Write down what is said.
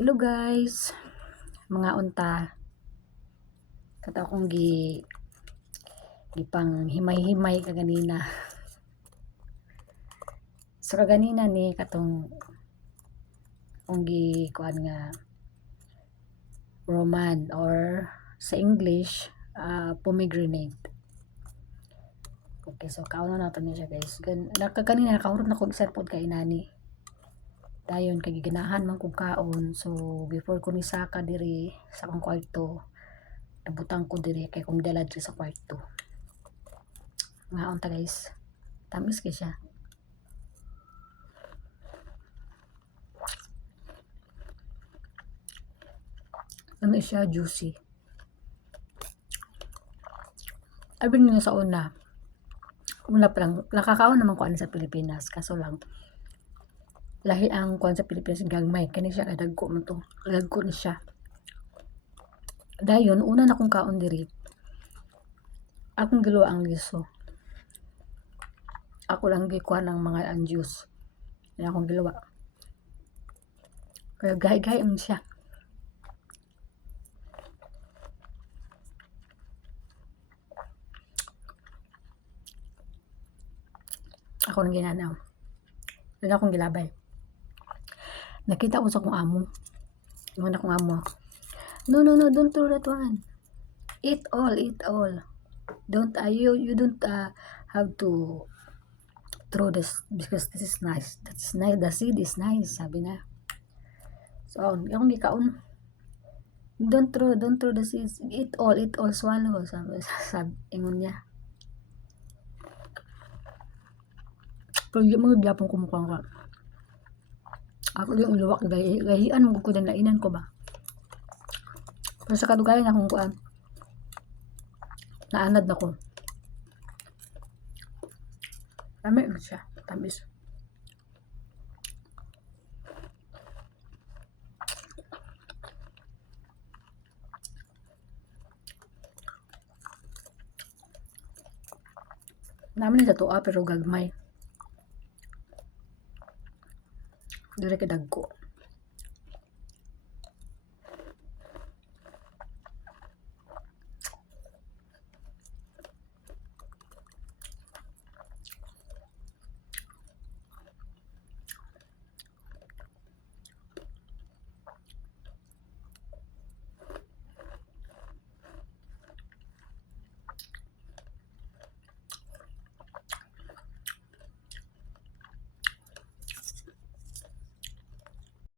Hello guys, mga unta. Kato akong gipang himay-himay kaganina. So kaganina ni katong akong kuan nga roman or sa English pomegranate. Okay, so kauna na to niya guys. Kanina nakahurot na kog cellphone kay inani. Dayon kay giganahan man kog kaon. So before ko ni saka diri sa akong kwarto, nabutang ko diri kay kung dala diri sa kwarto. Nga unta guys. Tamis kay siya. Ano siya juicy. Abin nga sa una pa lang, nakakaon naman ko ano sa Pilipinas. Kaso lang, lahi ang kuan sa Pilipinas gagmay. Kani siya kadagko mo to. Kadagko ni siya. Dayon, una na kong kaon diri. Akong giluwa ang liso. Ako lang gikuha ng mga ang juice. Yan akong giluwa. Kaya gahi-gahi mo siya. Ako nang ginanaw. Wala akong gilabay. Nakita ko sa kong amo. Yung akong amo. No, don't throw that one. Eat all. Don't, you don't have to throw this because this is nice. That's nice. The seed is nice, sabi na. So, akong gikaon. Don't throw the seeds. Eat all, swallow. Sabi ingon niya. Pero yung mga gyapon kumukha ka. Ako yung luwak, gahian mo ko din lainan ko ba. Pero sa kadugayan akong kuan, naanad na ko. Dami siya, tamis. Namin sa tuwa pero gagmay. Dire ka dagko.